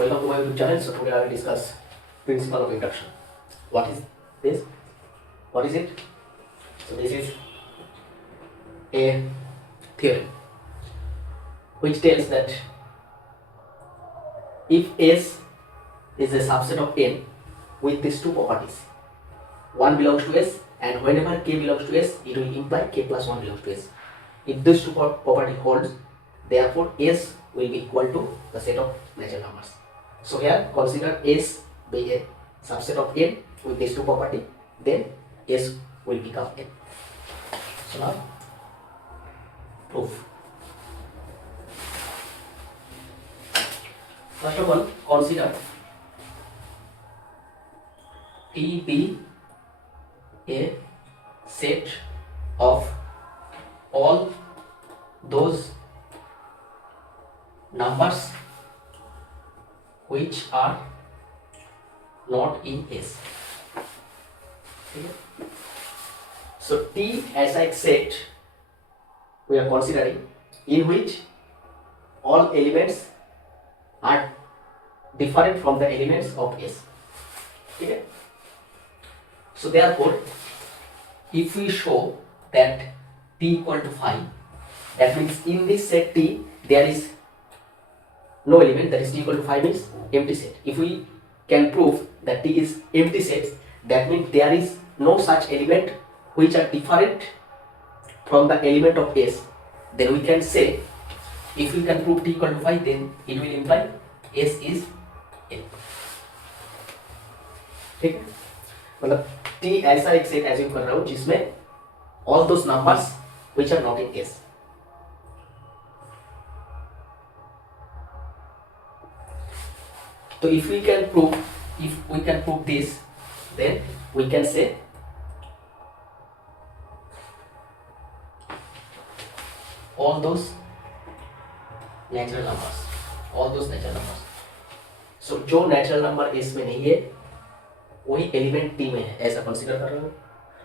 Welcome to my YouTube channel. So today I will discuss principle of induction. What is this? What is it? So this is a theorem which tells that if S is a subset of N with these two properties, one belongs to S, and whenever K belongs to S, it will imply K plus 1 belongs to S. If this two property holds, therefore S will be equal to the set of natural numbers. So here consider S be a subset of N with these two property, then S will become N. So now proof. First of all, consider T be a set of all those numbers which are not in S. Okay. So T as a set we are considering in which all elements are different from the elements of S. Okay. So therefore, if we show that T equal to 5, that means in this set T there is no element, that is T equal to 5 means empty set. If we can prove that T is empty set, that means there is no such element which are different from the element of S, then we can say, if we can prove T equal to 5, then it will imply S is N. ठीक है, मतलब T ऐसा एक set assume कर रहा हूँ जिसमें all those numbers which are not in S. So if we can prove this, then we can say all those natural numbers. So जो natural number S में नहीं है वही element T में है, ऐसा consider कर रहा हूँ.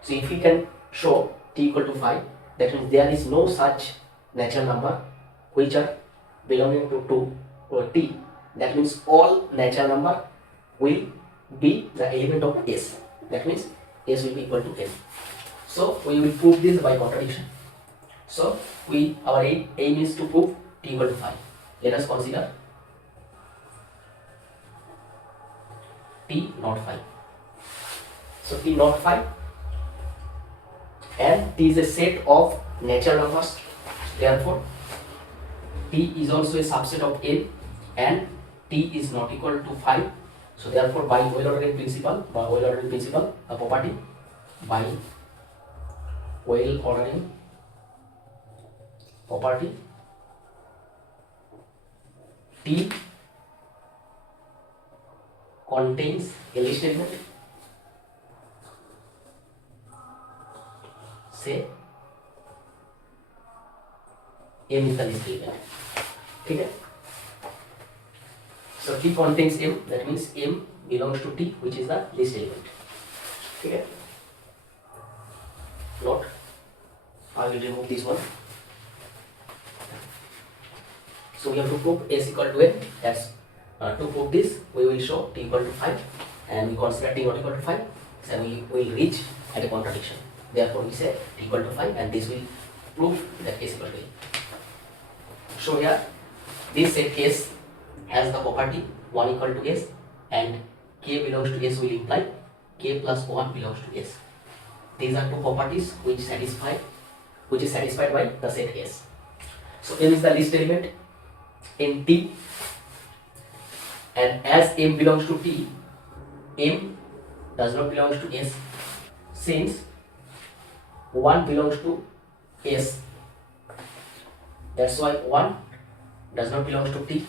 So if we can show T equal to 5, that means there is no such natural number which are belonging to T. That means all natural number will be the element of S. That means S will be equal to N. So we will prove this by contradiction. So our aim is to prove T equal to 5. Let us consider T not 5. So T not 5, and T is a set of natural numbers. Therefore, T is also a subset of N, and T is not equal to 5. So therefore, by Euler-Ordering principle, a property by Euler-Ordering property, T contains a list element. Say M is the list element. ठीक है. So T contains M, that means M belongs to T, which is the list element. ठीक है. Note, I will remove this one. So we have to prove S equal to N. That's to prove this, we will show T equal to 5, and we consider T not equal to 5, so we will reach at a contradiction. Therefore, we say T equal to 5, and this will prove that S equal to N. So here, this set S has the property 1 equal to S, and K belongs to S will imply K plus 1 belongs to S. These are two properties which is satisfied by the set S. So M is the list element in T, and as M belongs to T, M does not belong to S, since 1 belongs to S. That's why 1 does not belong to T,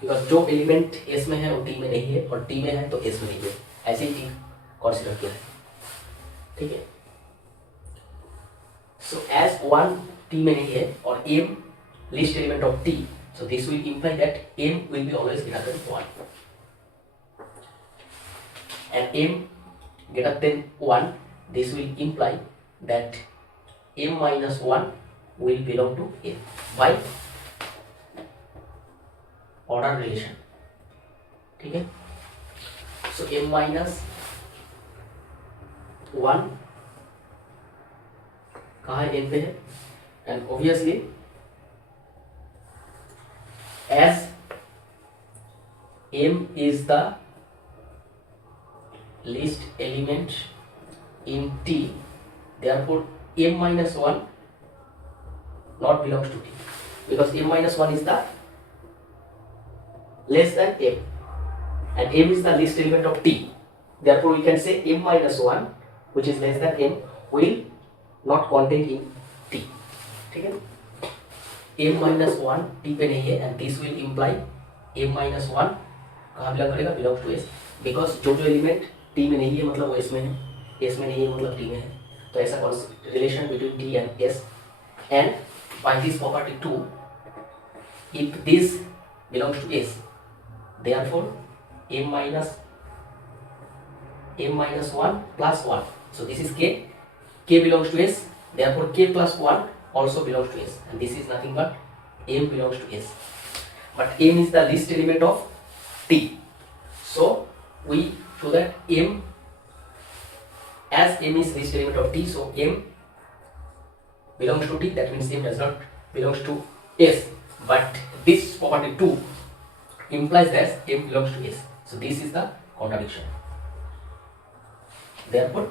because जो element S में है वो T में नहीं है, और T में है तो S में नहीं है. ऐसे ही कंसीडर किया है. ठीक है. So as 1 T में नहीं है और M list element of T, so this will imply that M will be always greater than 1, and M greater than 1, this will imply that M minus 1 will belong to N. Why? Order relation, ठीक है। सो m minus 1 कहाँ है, n पे है, and obviously as m is the least element in T, therefore m minus 1 not belongs to T, because m minus 1 is the less than m and m is the least element of T, therefore we can say m minus 1 which is less than m will not contain in T, ठीक है। m minus 1 T पे नहीं है and this will imply m minus 1 कहाँ belong करेगा, belongs to S, because जो element T में नहीं है मतलब वो S में है, S में नहीं है मतलब T में है, तो ऐसा relation between T and S, and by this property 2 if this belongs to S, therefore m minus 1 plus 1, so this is K belongs to S, therefore K plus 1 also belongs to S, and this is nothing but m belongs to S, but m is the least element of T, so we show that m, as m is least element of T, so m belongs to T, that means m does not belongs to S, but this property 2 implies that m belongs to S, so this is the contradiction. Therefore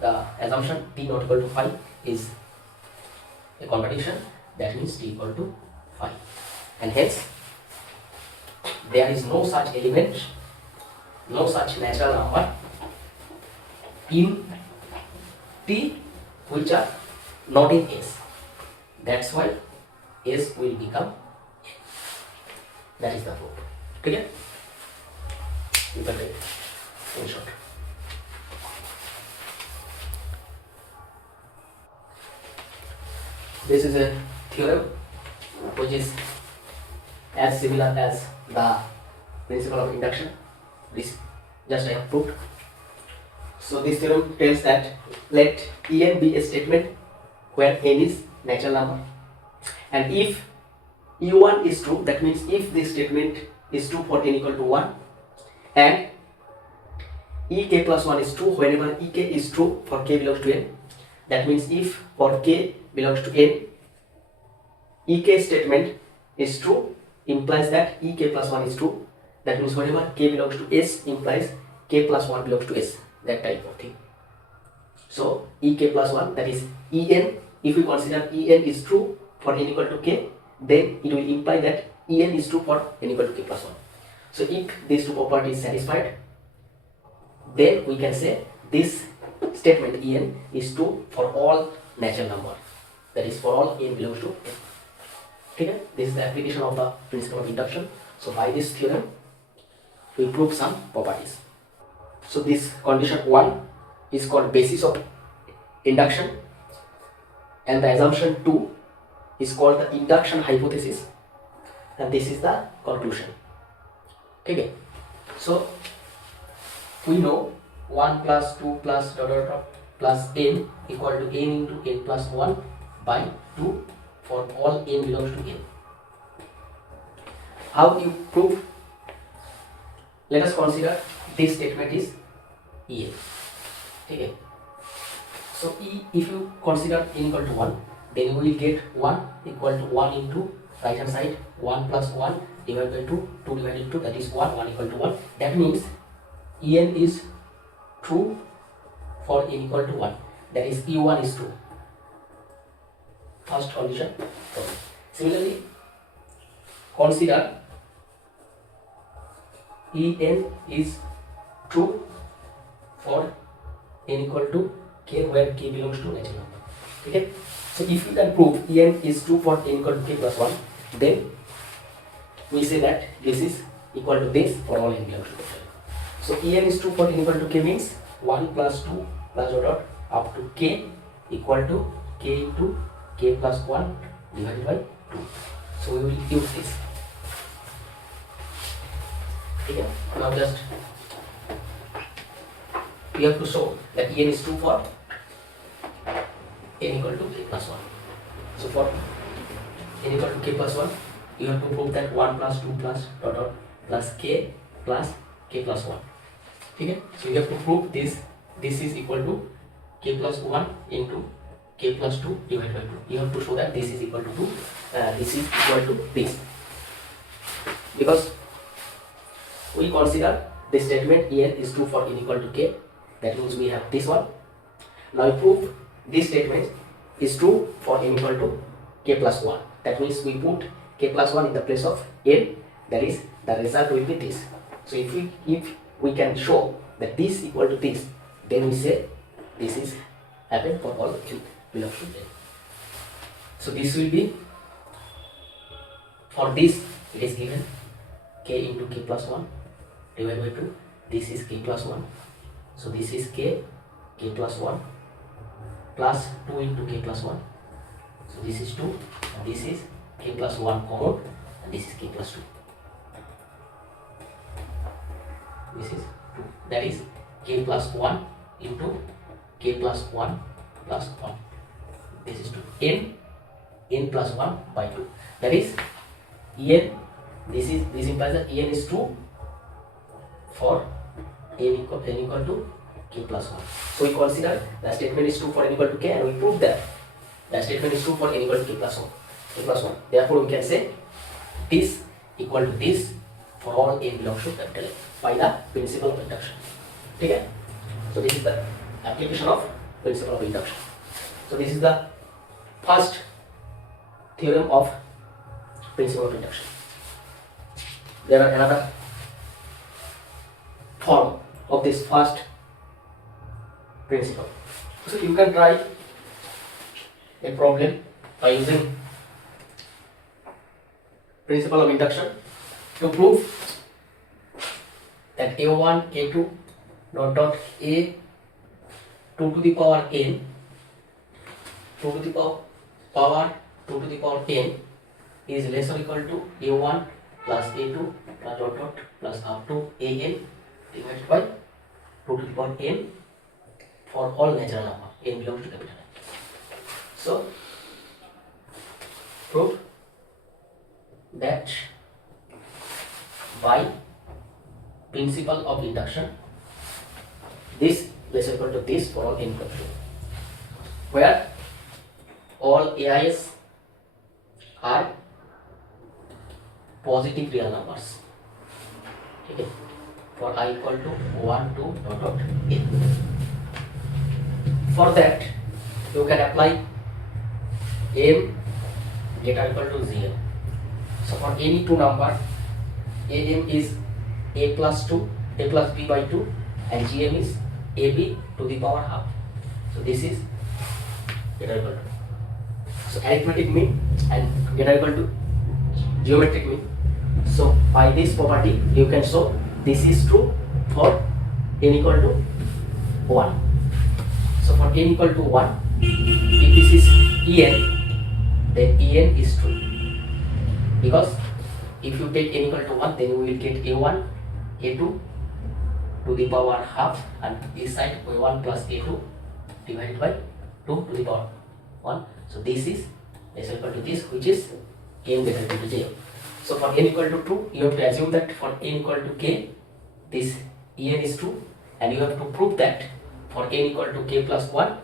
the assumption T not equal to 5 is a contradiction, that means T equal to 5, and hence there is no such element, no such natural number in T which are not in S, that's why S will become N. That is the proof. Clear? You can take it in short. This is a theorem which is as similar as the principle of induction. This just I have proved. So this theorem tells that let En be a statement where n is natural number, and if u1 is true, that means if this statement is true for n equal to 1, and ek plus 1 is true whenever ek is true for k belongs to n, that means if for k belongs to n, ek statement is true implies that ek plus 1 is true, that means whenever k belongs to S implies k plus 1 belongs to S, that type of thing. So ek plus 1, that is En, if we consider En is true for n equal to k, then it will imply that En is true for n equal to k plus 1. So if these two properties satisfied, then we can say this statement En is true for all natural number, that is for all n belongs to n. Okay, this is the application of the principle of induction. So by this theorem we prove some properties. So this condition 1 is called basis of induction, and the assumption 2 is called the induction hypothesis, and this is the conclusion. Okay, so we know 1 plus 2 plus dot dot dot plus n equal to n into n plus 1 by 2 for all n belongs to n. How you prove? Let us consider this statement is En. Okay. So if you consider n equal to 1, then you will get 1 equal to 1 into right hand side 1 plus 1 divided by 2, 2 divided by 2, that is 1, 1 equal to 1. That means En is true for n equal to 1, that is E1 is true. First condition. Similarly, consider En is true for n equal to k where k belongs to natural number. Okay. So if you can prove En is true for n equal to k plus 1, then we say that this is equal to this for all n belongs to natural number. So En is true for n equal to k means 1 plus 2 plus dot dot up to k equal to k into k plus 1 divided by 2. So we will use this. Okay. Now just we have to show that En is true for n equal to k plus 1. So for n equal to k plus 1, you have to prove that 1 plus 2 plus dot dot plus k plus 1. Okay, so you have to prove this is equal to k plus 1 into k plus 2 divided by 2. You have to show that this is equal to 2, this is equal to this, because we consider this statement n is true for n equal to k. That means we have this one. Now we prove this statement is true for n equal to k plus 1. That means we put k plus 1 in the place of n. That is, the result will be this. So if we can show that this equal to this, then we say this is happen for all n belongs to n. So this will be, for this it is given k into k plus 1 divided by 2. This is k plus 1. So this is k plus 1 plus 2 into k plus 1. So this is 2, and this is k plus 1 common, and this is k plus 2. This is 2. That is k plus 1 into k plus 1 plus 1. This is 2. n plus 1 by 2. That is n. This implies that n is true for n equal to k plus 1. So we consider the statement is true for n equal to k, and we prove that the statement is true for n equal to k plus 1. Therefore we can say this equal to this for all n belongs to capital N by the principle of induction. Okay? So this is the application of principle of induction. So this is the first theorem of principle of induction. There are another form of this first principle. So you can try a problem by using principle of induction to prove that a1 a2 dot dot a 2 to the power n 2 to the power 2 to the power n is less or equal to a1 plus a2 plus dot dot plus up to an divided by 2 to the power n for all natural number n belongs to capital N. So prove that by principle of induction this less or equal to this for all n equal to, where all AIs are positive real numbers. Okay, for I equal to 1 2 dot dot n. For that you can apply m greater equal to 0. So for any two number, am is a plus 2, a plus b by 2, and gm is ab to the power half. So this is greater equal to. So arithmetic mean and greater equal to geometric mean. So by this property you can show this is true for n equal to 1. So for n equal to 1, if this is en, then en is true, because if you take n equal to 1, then we will get a1 a2 to the power half, and this side a1 plus a2 divided by 2 to the power 1. So this is less or equal to this, which is n greater equal to 0. So for n equal to 2, you have to assume that for n equal to k, this en is true, and you have to prove that for n equal to k plus 1,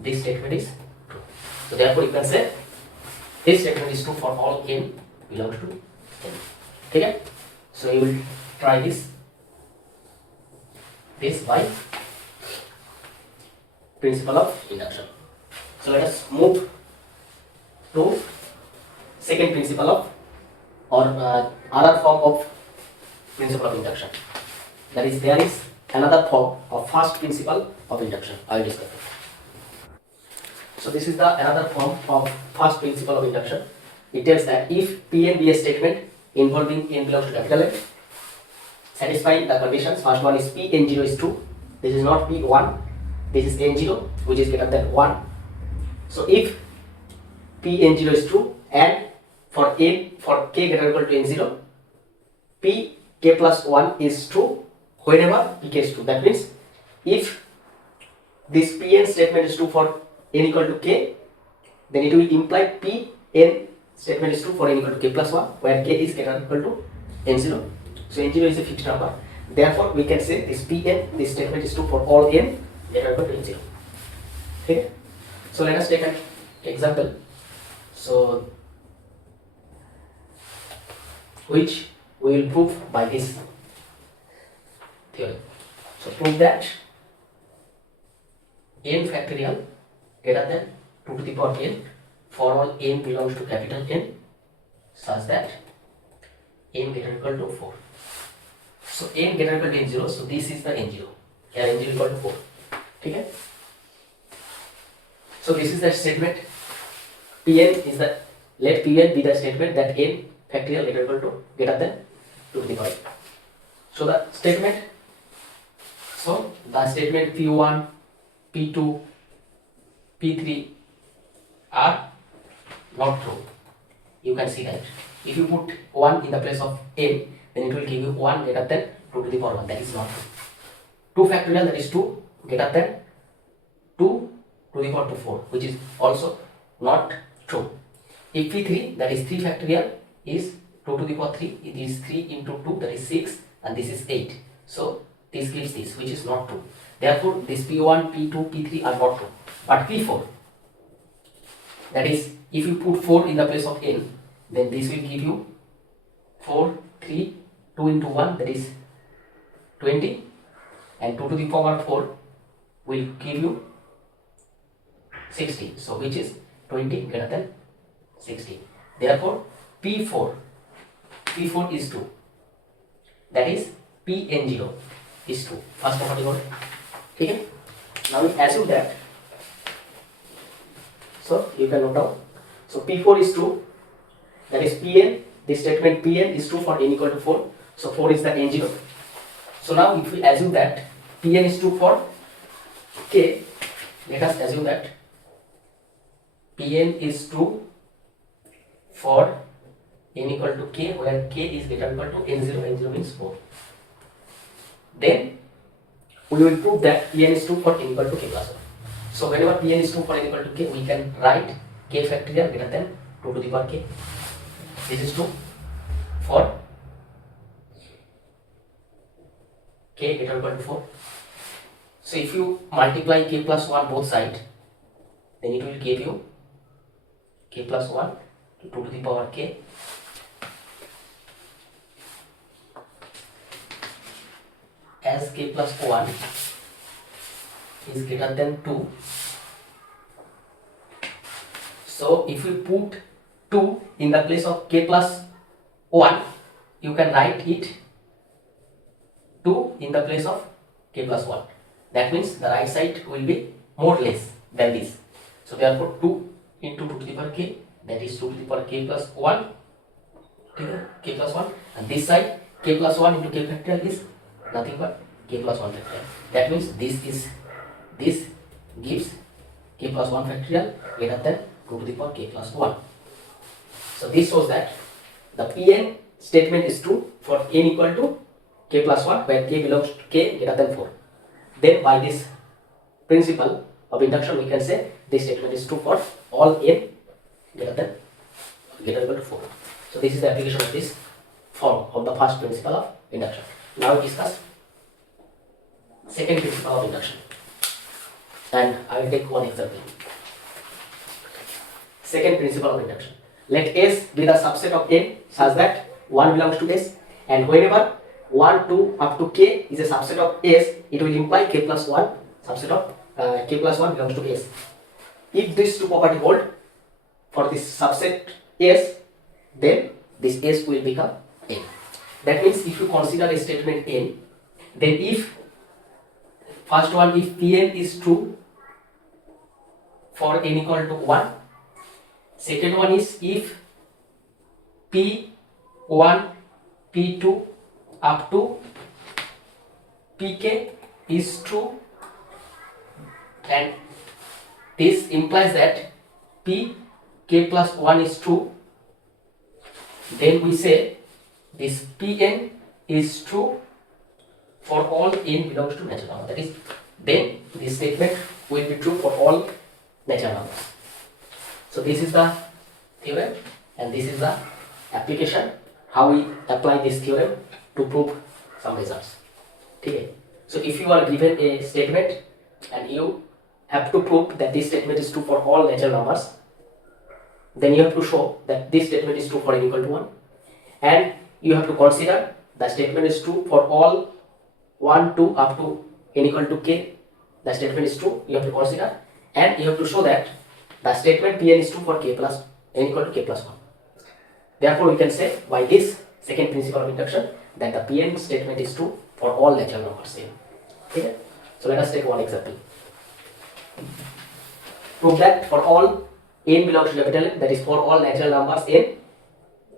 this statement is true. So therefore you can say this statement is true for all n belongs to n. Okay? So you will try this by principle of induction. So let us move to second principle of, or other form of principle of induction. That is, there is another form of first principle of induction. I will discuss it. So this is the another form of first principle of induction. It tells that if Pn be a statement involving n belongs to capital N, satisfying the conditions. First one is Pn0 is true. This is not P1. This is n0, which is greater than 1. So if Pn0 is true, and for k greater equal to n0, Pk plus 1 is true whenever Pk is true. That means if this Pn statement is true for n equal to k, then it will imply Pn statement is true for n equal to k plus 1, where k is greater than or equal to n0. So n0 is a fixed number. Therefore, we can say this Pn, this statement is true for all n greater than or equal to n0. Okay. So let us take an example. So which we will prove by this theorem. So prove that n factorial greater than 2 to the power n for all n belongs to capital N such that n greater equal to 4. So n greater equal to n0. So this is the n0. Here n0 equal to 4. Okay. So this is the statement. Pn is the, let Pn be the statement that n factorial greater than 2 to the power n. So the statement. So the statement P1, P2, P3 are not true. You can see that. If you put 1 in the place of n, then it will give you 1 greater than 2 to the power 1. That is not true. 2 factorial, that is 2 greater than 2 to the power 4, which is also not true. If P3, that is 3 factorial, is 2 to the power 3, it is 3 into 2, that is 6, and this is 8. So this gives this, which is not true. Therefore, this P1, P2, P3 are not true. But P4, that is, if you put 4 in the place of n, then this will give you 4, 3, 2 into 1, that is 20, and 2 to the power 4 will give you 60. So which is 20 greater than 60. Therefore, P4 is 2. That is Pn0 is 2. First property got it. Okay. Now we assume that. So you can note down. So P4 is true. That is Pn. This statement Pn is true for n equal to 4. So 4 is the n0. So now if we assume that Pn is true for k, let us assume that Pn is true for n equal to k, where k is greater than equal to n0. N0 means 4. Then we will prove that Pn is true for n equal to k plus 1. So whenever Pn is true for n equal to k, we can write k factorial greater than 2 to the power k. This is true for k greater than equal to 4. So if you multiply k plus 1 both sides, then it will give you k plus 1 to 2 to the power k as k plus 1 is greater than 2. So if you put 2 in the place of k plus 1, you can write it 2 in the place of k plus 1. That means the right side will be more less than this. So therefore 2 into 2 to the power k, that is 2 to the power k plus 1, k plus 1, and this side k plus 1 into k factorial is nothing but k plus 1 factorial. That means this gives k plus 1 factorial greater than 2 to the power k plus 1. So this shows that the Pn statement is true for n equal to k plus 1, where k belongs to k greater than 4. Then by this principle of induction, we can say this statement is true for all n greater equal to 4. So this is the application of this form of the first principle of induction. Now we discuss second principle of induction, and I will take one example. Second principle of induction. Let S be the subset of n such that 1 belongs to S, and whenever 1, 2 up to k is a subset of S, it will imply k plus 1 subset of k plus 1 belongs to S. If these two property hold for this subset S, then this S will become n. That means if you consider a statement n, then if first one, if Pn is true for n equal to 1, second one is if P1, P2 up to Pk is true, and this implies that Pk plus 1 is true, then we say this Pn is true for all n belongs to natural number. That is, then this statement will be true for all natural numbers. So this is the theorem, and this is the application, how we apply this theorem to prove some results. Okay. So if you are given a statement and you have to prove that this statement is true for all natural numbers, then you have to show that this statement is true for n equal to 1, and you have to consider the statement is true for all 1, 2 up to n equal to k. The statement is true, you have to consider, and you have to show that the statement Pn is true for k plus n equal to k plus 1. Therefore, we can say by this second principle of induction that the Pn statement is true for all natural numbers n. Okay? So let us take one example. Prove that for all n belongs to capital N, that is for all natural numbers n,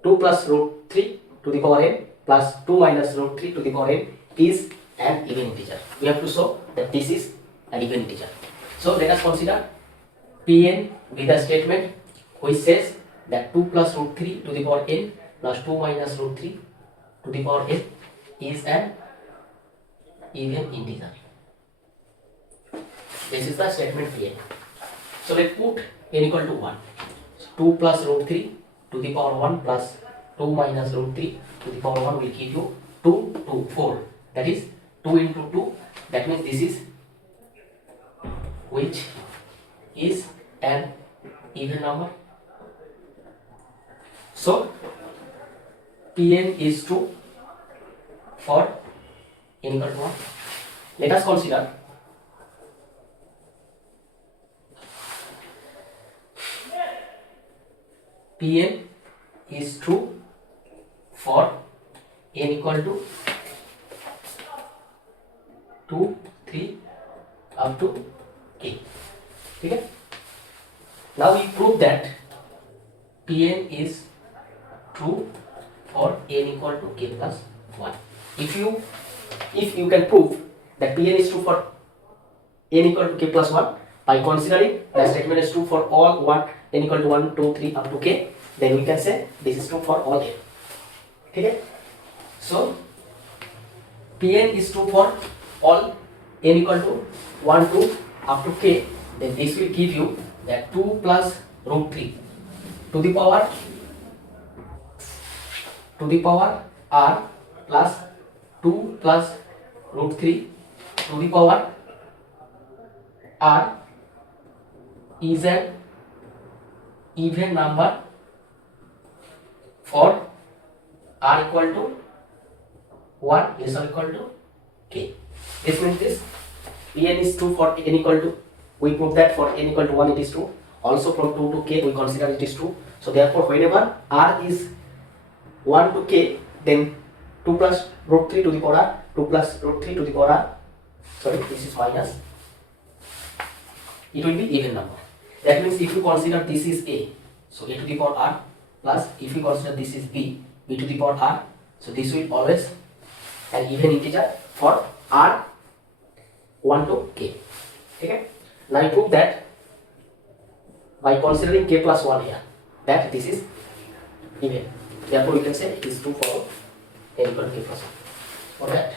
2 plus root 3 to the power n plus 2 minus root 3 to the power n is an even integer. We have to show that this is an even integer. So let us consider Pn with a statement which says that 2 plus root 3 to the power n plus 2 minus root 3 to the power n is an even integer. This is the statement Pn. So let's put n equal to 1. So 2 plus root 3 to the power 1 plus 2 minus root 3 to the power 1 will give you 2, 2, 4. That is 2 into 2. That means this is which is an even number. So Pn is true for n equal to 1. Let us consider Pn is true for n equal to 2, 3 up to k. Okay? Now we prove that Pn is true for n equal to k plus 1. If you can prove that Pn is true for n equal to k plus 1 by considering the statement is true for all n equal to 1, 2, 3 up to k, then we can say this is true for all n. Okay? So Pn is true for all n equal to 1, 2 up to k, then this will give you that 2 plus root 3 to the power r plus 2 plus root 3 to the power r is an even number for r equal to 1 less or equal to k. This means this Pn is true for n equal to, we prove that for n equal to 1 it is true. Also from 2 to k we consider it is true. So therefore whenever r is 1 to k, then 2 plus root 3 to the power r, 2 plus root 3 to the power r, sorry, this is minus, it will be even number. That means if you consider this is a, so a to the power r, plus if you consider this is b to the power r, so this will always an even integer for r 1 to k. Okay? Now I prove that by considering k plus 1 here, that this is even. Therefore we can say it is true for n equal to k plus 1. For that,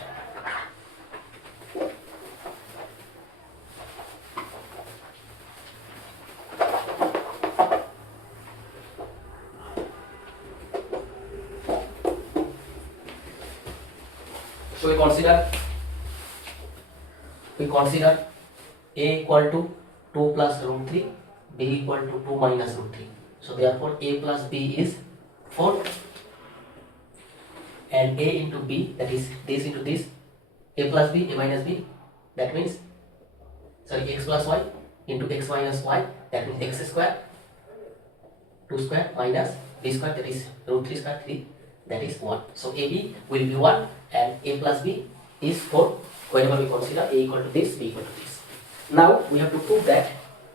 so we consider a equal to 2 plus root 3, b equal to 2 minus root 3. So therefore a plus b is 4, and a into b, that is this into this, a plus b, a minus b, that means, sorry, x plus y into x minus y, that means x square, 2 square minus b square, that is root 3 square, 3, that is 1. So ab will be 1 and a plus b is 4 whenever we consider a equal to this, b equal to this. Now we have to prove that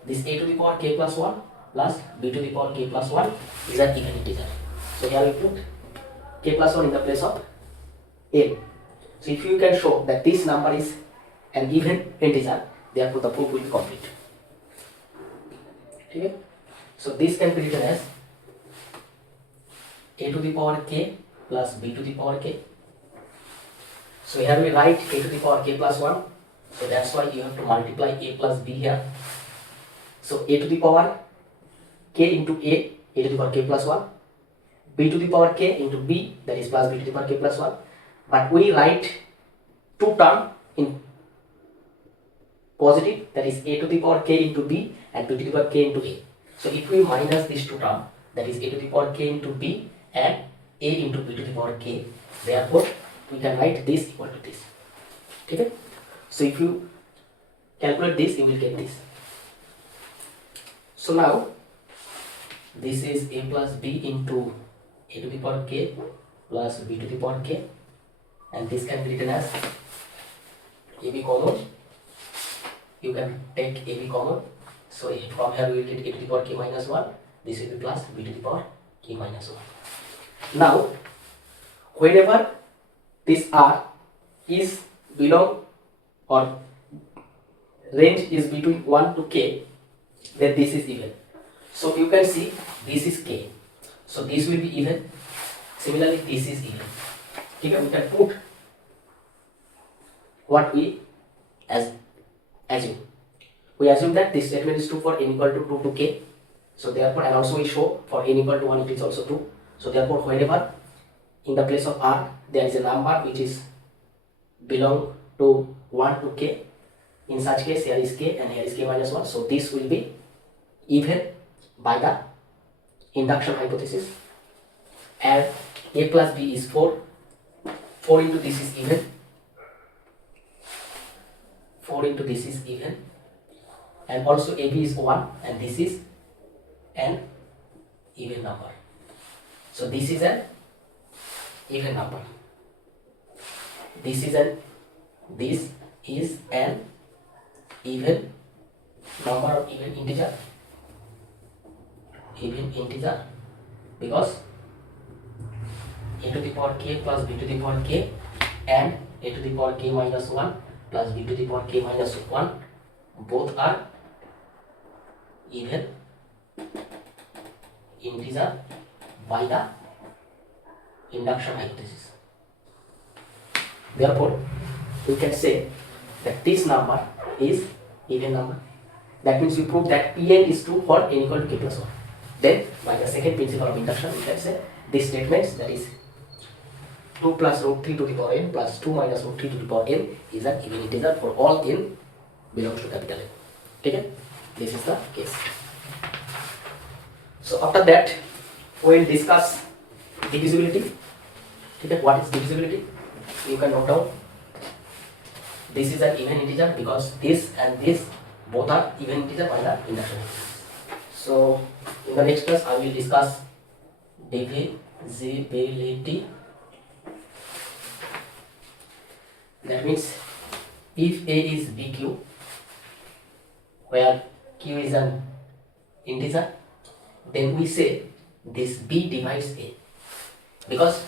this a to the power k plus 1 plus b to the power k plus 1 is an even integer. So here we put k plus 1 in the place of n. So if you can show that this number is an even integer, therefore the proof will be complete. Okay? So this can be written as a to the power k plus b to the power k. So here we write a to the power k plus 1. So that's why you have to multiply a plus b here. So a to the power k into a to the power k plus 1 b to the power k into b, that is plus b to the power k plus 1, but we write two term in positive, that is a to the power k into b and b to the power k into a. So if we minus these two term, that is a to the power k into b and a into b to the power k, therefore we can write this equal to this. Okay? So if you calculate this, you will get this. So now this is a plus b into a to the power k plus b to the power k, and this can be written as ab common. You can take ab common. So from here we will get a to the power k minus 1. This will be plus b to the power k minus 1. Now whenever this r is belong or range is between 1 to k, then this is even. So you can see this is k. So this will be even. Similarly, this is even. Okay, we can put what we assume. We assume that this statement is true for n equal to 2 to k. So therefore, and also we show for n equal to 1 it is also true. So therefore, whenever in the place of r there is a number which is belong to 1 to k, in such case here is k and here is k minus 1. So this will be even by the induction hypothesis, and a plus b is 4. 4 into this is even. 4 into this is even, and also ab is 1 and this is an even number. So this is an even number. This is an even number of even integer. Even integer, because a to the power k plus b to the power k and a to the power k minus 1 plus b to the power k minus 1 both are even integer by the induction hypothesis. Therefore, we can say that this number is even number. That means we prove that Pn is true for n equal to k plus 1. Then, by the second principle of induction, we can say this statement, that is 2 plus root 3 to the power n plus 2 minus root 3 to the power n is an even integer for all n belongs to capital N. Okay? This is the case. So after that, we will discuss divisibility. Okay? What is divisibility? You can note down. This is an even integer because this and this both are even integer by the induction. So in the next class I will discuss divisibility. That means if A is BQ, where Q is an integer, then we say this B divides A, because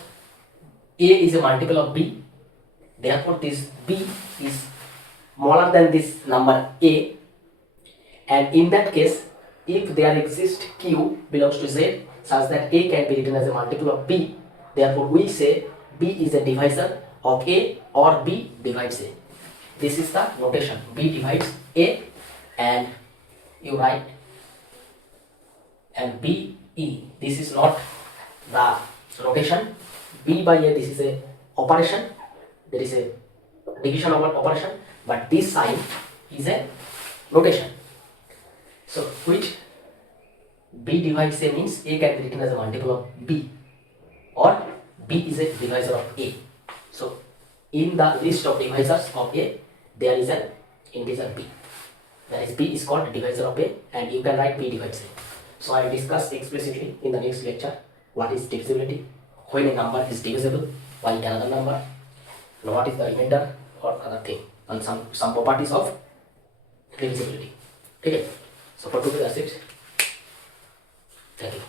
A is a multiple of B, therefore this B is smaller than this number A, and in that case, if there exists Q belongs to Z such that A can be written as a multiple of B, therefore we say B is a divisor of A or B divides A. This is the notation. B divides A, and you write, and B E. This is not the notation. B by A, this is a operation. There is a division of an operation, but this sign is a notation. So which B divides A means A can be written as a multiple of B, or B is a divisor of A. So in the list of divisors of A, there is an integer B. That is, B is called divisor of A, and you can write B divides A. So I will discuss explicitly in the next lecture what is divisibility, when a number is divisible by another number, and what is the remainder or other thing, and some properties of divisibility. Okay. So for today that's it. Thank you.